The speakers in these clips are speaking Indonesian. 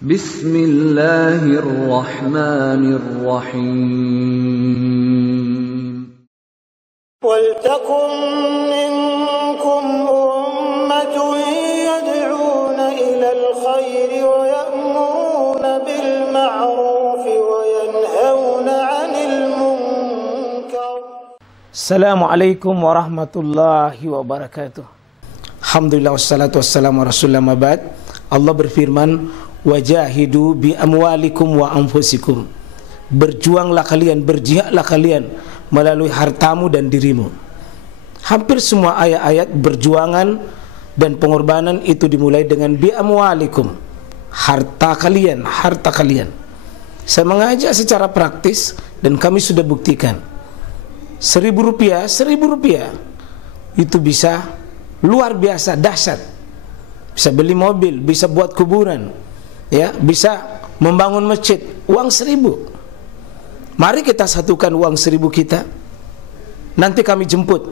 Bismillahirrahmanirrahim. Waltakum minkum ummatun yad'una ilal khairi wa ya'muruna bil ma'ruf wa yanhauna 'anil munkar. Assalamualaikum warahmatullahi wabarakatuh. Alhamdulillah wassalatu wassalamu ala rasulillah mabad. Allah berfirman, wajahidu bi amwalikum wa anfusikum. Berjuanglah kalian, berjihadlah kalian melalui hartamu dan dirimu. Hampir semua ayat-ayat berjuangan dan pengorbanan itu dimulai dengan bi amwalikum, harta kalian, harta kalian. Saya mengajak secara praktis dan kami sudah buktikan. Rp1.000 itu bisa luar biasa dahsyat. Bisa beli mobil, bisa buat kuburan, ya, bisa membangun masjid. Uang 1.000. Mari kita satukan uang 1.000 kita. Nanti kami jemput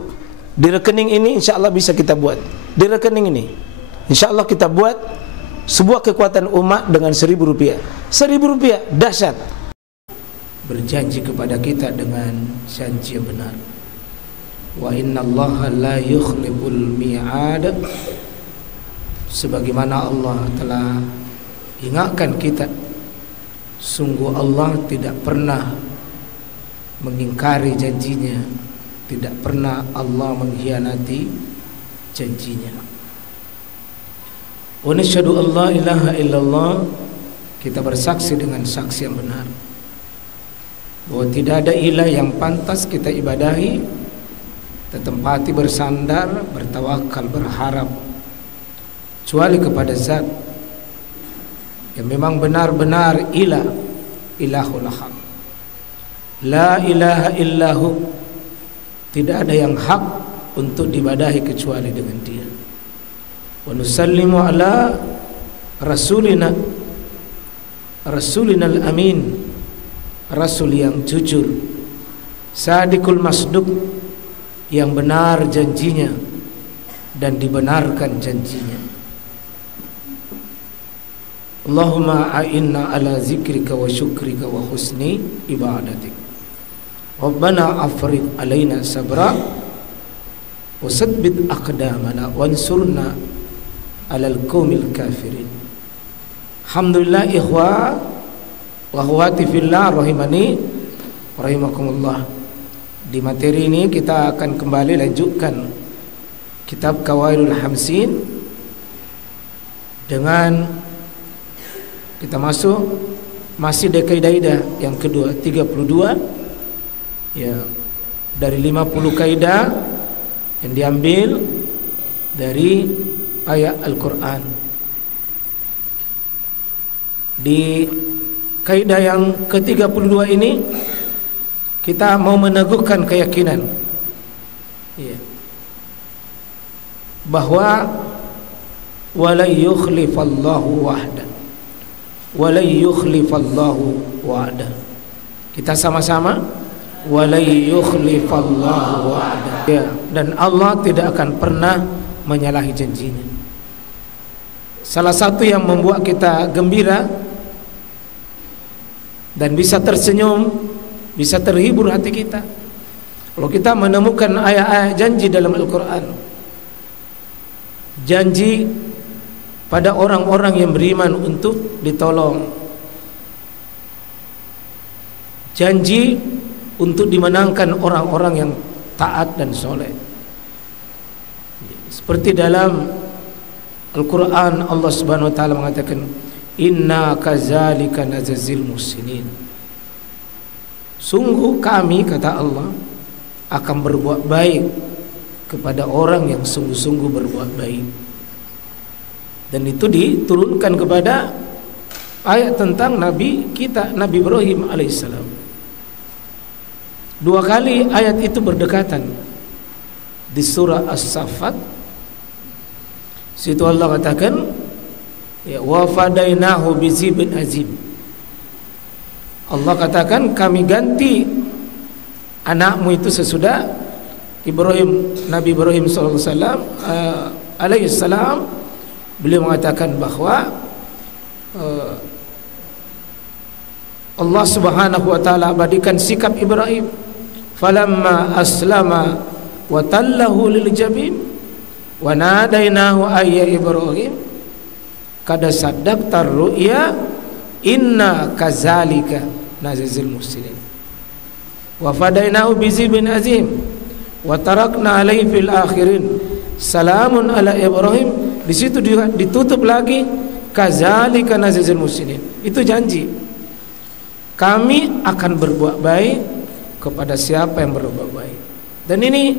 di rekening ini, insya Allah bisa kita buat. Di rekening ini, insya Allah kita buat sebuah kekuatan umat dengan Rp1.000. Rp1.000 dahsyat. Berjanji kepada kita dengan janji yang benar. Wa innallaha la yukhliful mi'ad. Sebagaimana Allah telah ingatkan kita, sungguh Allah tidak pernah mengingkari janjinya, tidak pernah Allah mengkhianati janjinya. Wa nasyhadu an la ilaha illallah, kita bersaksi dengan saksi yang benar bahwa tidak ada ilah yang pantas kita ibadahi, tetempati bersandar, bertawakal, berharap kecuali kepada zat yang memang benar-benar ilah, ilahul haq. La ilaha illahu, tidak ada yang hak untuk diibadahi kecuali dengan dia. Wa nusallimu ala rasulina, rasulinal amin, rasul yang jujur, sadiqul masduq, yang benar janjinya dan dibenarkan janjinya. Allahumma a'inna ala zikrika wa syukrika wa husni ibadatik. Rabbana afriq alaina sabra wa sabbit aqdamana wansurna alal qaumil kafirin. Alhamdulillah, ikhwa wa akhwati fillah rahimani rahimakumullah. Di materi ini kita akan kembali lanjutkan kitab Qawaidul Hamsin dengan kita masuk masih di kaidah yang kedua, 32, ya, dari 50 kaidah yang diambil dari ayat Al-Quran. Di kaidah yang ke-32 ini kita mau meneguhkan keyakinan, ya, bahwa wala yukhlifallahu wahda, wala yukhlifallahu wa'da. Kita sama-sama wala yukhlifallahu wa'da, ya, dan Allah tidak akan pernah menyalahi janjinya. Salah satu yang membuat kita gembira dan bisa tersenyum, bisa terhibur hati kita, kalau kita menemukan ayat-ayat janji dalam Al-Quran, janji pada orang-orang yang beriman untuk ditolong, janji untuk dimenangkan orang-orang yang taat dan soleh. Seperti dalam Al-Quran Allah Subhanahu wa taala mengatakan, inna kadzalika najzil muhsinin. Sungguh kami, kata Allah, akan berbuat baik kepada orang yang sungguh-sungguh berbuat baik. Dan itu diturunkan kepada ayat tentang Nabi kita, Nabi Ibrahim alaihissalam. 2 kali ayat itu berdekatan. Di surah As-Saffat, situ Allah katakan, ya, wa fadainahu bizibin azim. Allah katakan, kami ganti anakmu itu sesudah Ibrahim, Nabi Ibrahim alaihissalam, beliau mengatakan bahwa Allah Subhanahu wa taala abadikan sikap Ibrahim. Falamma aslama wa tallahu lil jabin wa nadainahu ayya Ibrahim qad saddaqta ru'ya inna kadzalika najzil muhsinin wa fadainahu bi zibin azim wa tarakna alaihi fil akhirin salamun ala Ibrahim. Di situ ditutup lagi kadzalika najzil muhsinin. Itu janji, kami akan berbuat baik kepada siapa yang berbuat baik. Dan ini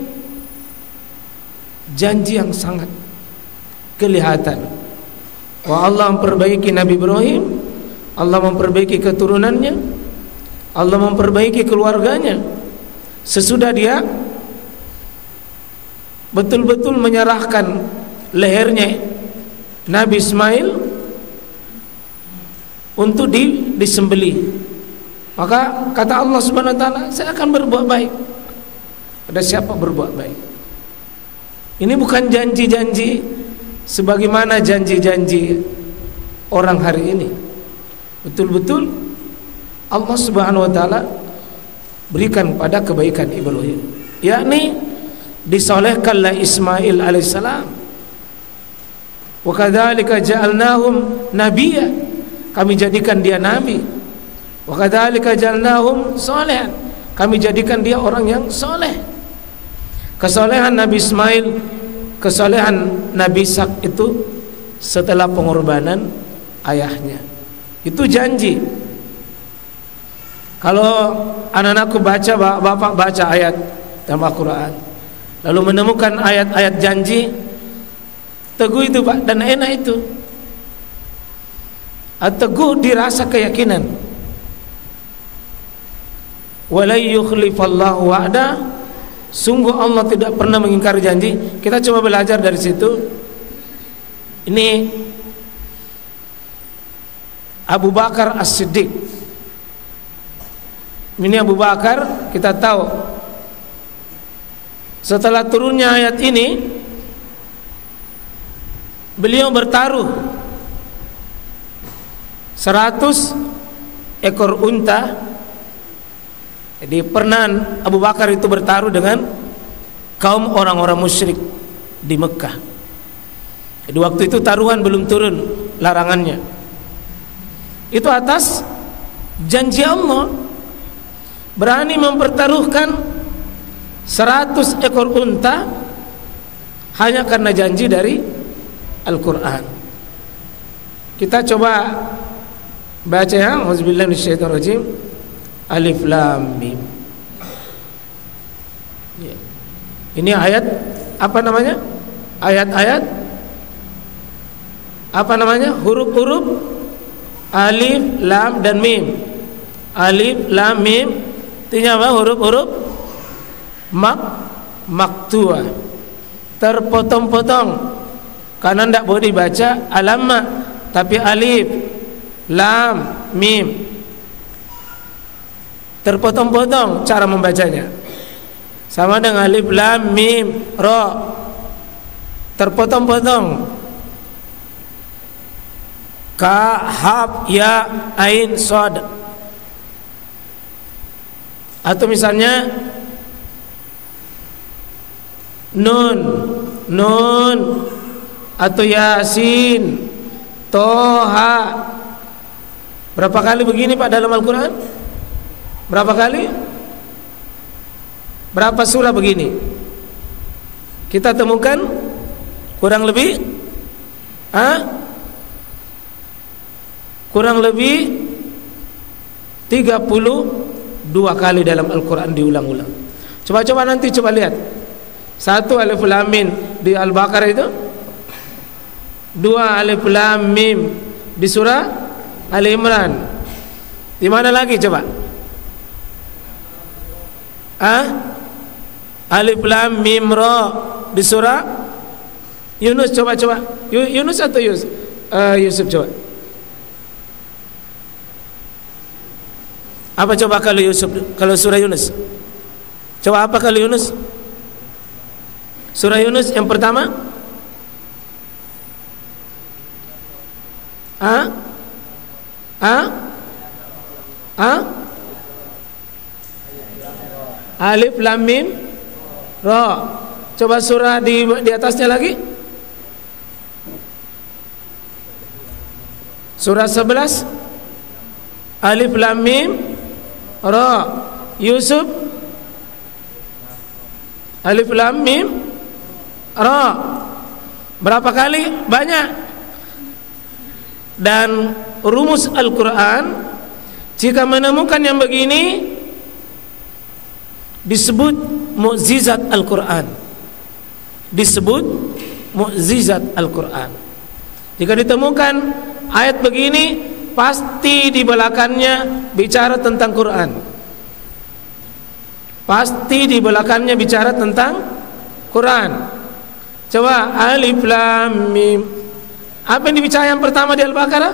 janji yang sangat kelihatan. Wah, Allah memperbaiki Nabi Ibrahim, Allah memperbaiki keturunannya, Allah memperbaiki keluarganya. Sesudah dia betul-betul menyerahkan lehernya Nabi Ismail untuk disembelih. Maka kata Allah Subhanahu wa taala, saya akan berbuat baik pada siapa berbuat baik. Ini bukan janji-janji sebagaimana janji-janji orang hari ini. Betul-betul Allah Subhanahu wa taala berikan pada kebaikan Ibrahim, yakni disolehkanlah Ismail alaihissalam. Wa kadzalika ja'alnahum nabiyya, kami jadikan dia nabi. Wa kadzalika ja'alnahum sholihan, kami jadikan dia orang yang soleh. Kesolehan Nabi Ismail, kesolehan Nabi Ishak itu setelah pengorbanan ayahnya. Itu janji. Kalau anak-anakku baca, bapak baca ayat dalam Al-Quran, lalu menemukan ayat-ayat janji, teguh itu Pak, dan enak itu. Teguh dirasa keyakinan. Walai yukhlifallahu wa'da, sungguh Allah tidak pernah mengingkari janji. Kita coba belajar dari situ. Ini Abu Bakar As-Siddiq. Ini Abu Bakar, kita tahu setelah turunnya ayat ini, beliau bertaruh 100 ekor unta. Jadi pernah Abu Bakar itu bertaruh dengan kaum orang-orang musyrik di Mekah. Jadi waktu itu taruhan belum turun larangannya. Itu atas janji Allah, berani mempertaruhkan 100 ekor unta hanya karena janji dari Al-Quran. Kita coba baca ya, auzubillahi minasyaitonirrajim. Alif Lam Mim. Ini ayat apa namanya? Ayat-ayat apa namanya? Huruf-huruf Alif, Lam dan Mim. Alif, Lam, Mim. Artinya apa? Huruf-huruf maktua, terpotong-potong. Karena tidak boleh dibaca alamma, tapi alif, lam, mim. Terpotong-potong cara membacanya. Sama dengan alif, lam, mim, ra. Terpotong-potong. Ka, hab, ya, ain, shad. Atau misalnya nun atau yasin, toha. Berapa kali begini Pak dalam Al-Quran? Berapa kali? Berapa surah begini? Kita temukan kurang lebih kurang lebih 32 kali dalam Al-Quran diulang-ulang. Coba nanti coba lihat. 1 alif lam mim di Al-Baqarah itu, 2 alif lam mim di surah Ali Imran. Di mana lagi coba? Alif lam mim ra di surah Yunus. Coba Yunus atau Yusuf coba. Apa coba kalau Yusuf, kalau surah Yunus? Coba apa kalau Yunus? Surah Yunus yang pertama? Alif lam mim ra. Coba surah di atasnya lagi. Surah 11 Alif lam mim ra. Yusuf Alif lam mim ra. Berapa kali? Banyak. Dan rumus Al-Quran, jika menemukan yang begini, disebut mukjizat Al-Quran. Disebut mukjizat Al-Quran. Jika ditemukan ayat begini, pasti di belakangnya bicara tentang Quran. Pasti di belakangnya bicara tentang Quran. Coba Alif lam mim. Apa yang dibicara yang pertama di Al-Baqarah?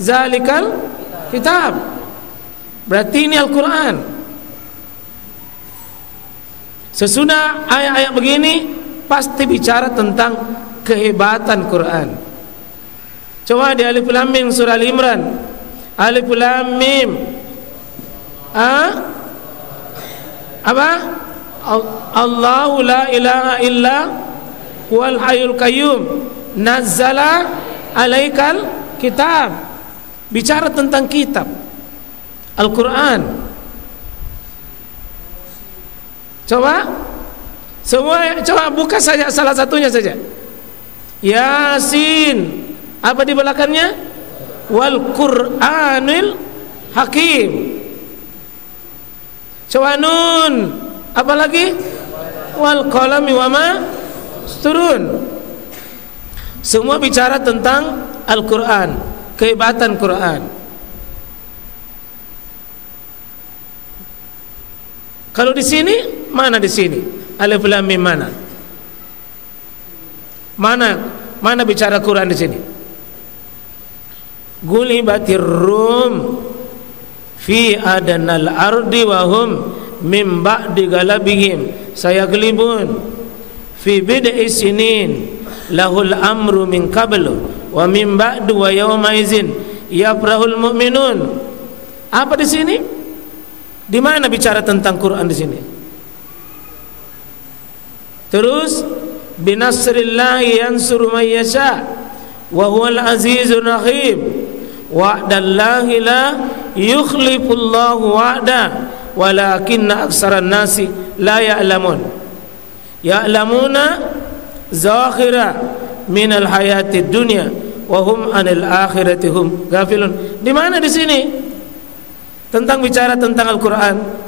Zalikal kitab. Berarti ini Al-Quran. Sesudah ayat-ayat begini, pasti bicara tentang kehebatan Quran. Coba di Alif lam mim surah Al-Imran. Alif lam mim. Apa? Allahu la ilaha illa huwal hayyul qayyum nazzala alaikal kitab. Bicara tentang kitab Al-Quran. Coba buka saja salah satunya saja. Yasin. Apa di belakangnya? Wal Qur'anil Hakim. Coba Nun. Apa lagi? Wal qalami wama turun. Semua bicara tentang Al-Quran, kehebatan Quran. Kalau di sini, mana di sini? Alif lam mim mana? Mana bicara Quran di sini? Gulibatir Rum fi adanal ardi wa hum min ba'di galabihim sayaglibun fi bid'i sinin lahul amru min qablu wa min ba'du wa yawma izin yafrahul mu'minun. Apa di sini? Di mana bicara tentang Quran di sini? Terus binasrillahi yansuru man yasha wa huwal azizur rahim. Wa'dallahi la yukhlifullahu wa'da walakinna aksaran nasi la ya'lamun. Ya'lamuna zakhira minal hayatid dunya wa hum anil akhirati hum ghafilun. Di mana di sini tentang bicara tentang Al-Quran?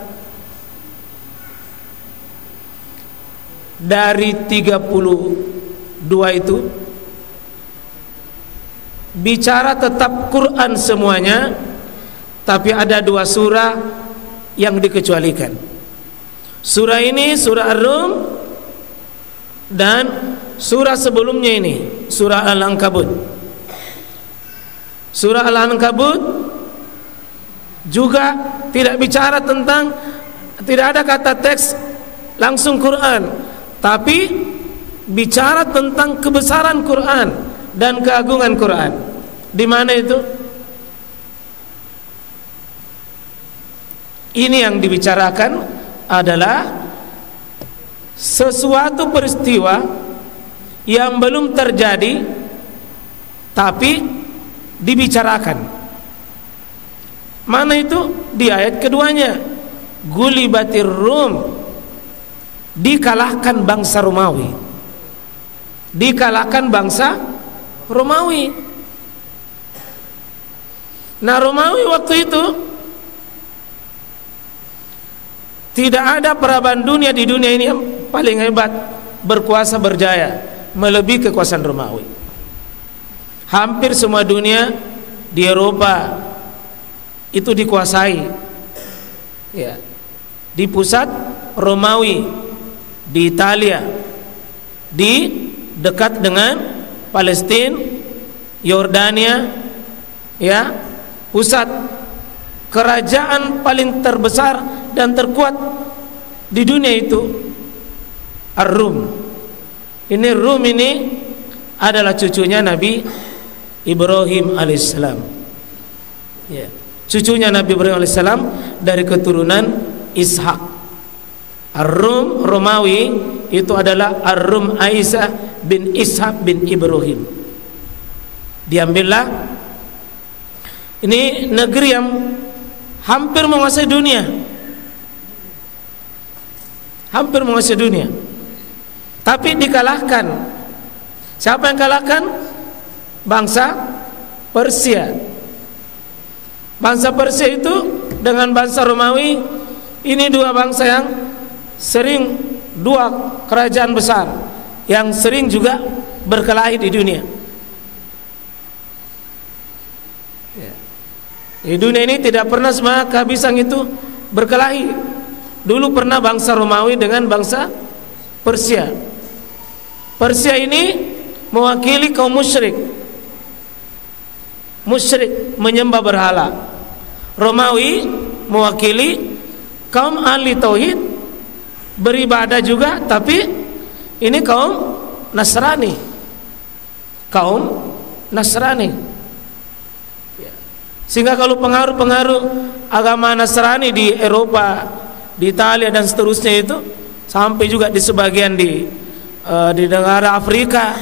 Dari 32 itu bicara tetap Quran semuanya, tapi ada 2 surah yang dikecualikan. Surah ini surah Ar-Rum dan surah sebelumnya ini surah Al-Ankabut. Surah Al-Ankabut juga tidak bicara tentang, tidak ada kata teks langsung Quran, tapi bicara tentang kebesaran Quran dan keagungan Quran. Di mana itu? Ini yang dibicarakan adalah sesuatu peristiwa yang belum terjadi tapi dibicarakan. Mana itu? Di ayat keduanya. Gulibatir Rum, dikalahkan bangsa Romawi. Dikalahkan bangsa Romawi. Nah, Romawi waktu itu tidak ada peradaban dunia di dunia ini yang paling hebat, berkuasa, berjaya melebihi kekuasaan Romawi. Hampir semua dunia di Eropa itu dikuasai, ya, di pusat Romawi, di Italia, di dekat dengan Palestina, Yordania, ya, pusat kerajaan paling terbesar dan terkuat di dunia itu Ar-Rum. Ini Rum ini adalah cucunya Nabi Ibrahim alaihissalam. Ya. cucunya Nabi Ibrahim alaihissalam dari keturunan Ishak. Ar-Rum, Romawi itu adalah Ar-Rum Aisyah bin Ishak bin Ibrahim. Diambillah, ini negeri yang hampir menguasai dunia, hampir menguasai dunia, tapi dikalahkan. Siapa yang kalahkan? Bangsa Persia. Bangsa Persia itu dengan bangsa Romawi, ini dua bangsa yang sering, dua kerajaan besar yang sering juga berkelahi di dunia. Di dunia ini tidak pernah semua kehabisan itu berkelahi. Dulu pernah bangsa Romawi dengan bangsa Persia. Persia ini mewakili kaum musyrik, menyembah berhala. Romawi mewakili kaum ahli tauhid, beribadah juga, tapi ini kaum Nasrani. Kaum Nasrani. Sehingga kalau pengaruh-pengaruh agama Nasrani di Eropa, di Italia dan seterusnya itu, sampai juga di sebagian di negara Afrika,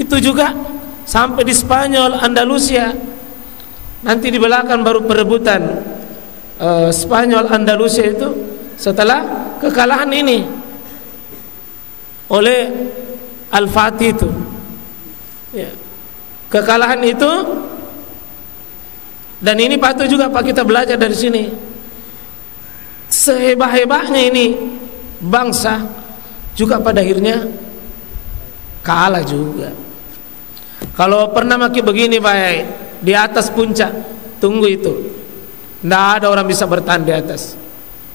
itu juga sampai di Spanyol, Andalusia. Nanti di belakang baru perebutan Spanyol, Andalusia itu setelah kekalahan ini oleh Al-Fatih itu. Ya. Kekalahan itu. Dan ini patut juga Pak kita belajar dari sini. Sehebat-hebatnya ini bangsa juga pada akhirnya kalah juga. Kalau pernah maki begini Pak, di atas puncak, tunggu itu. Tidak ada orang bisa bertahan di atas.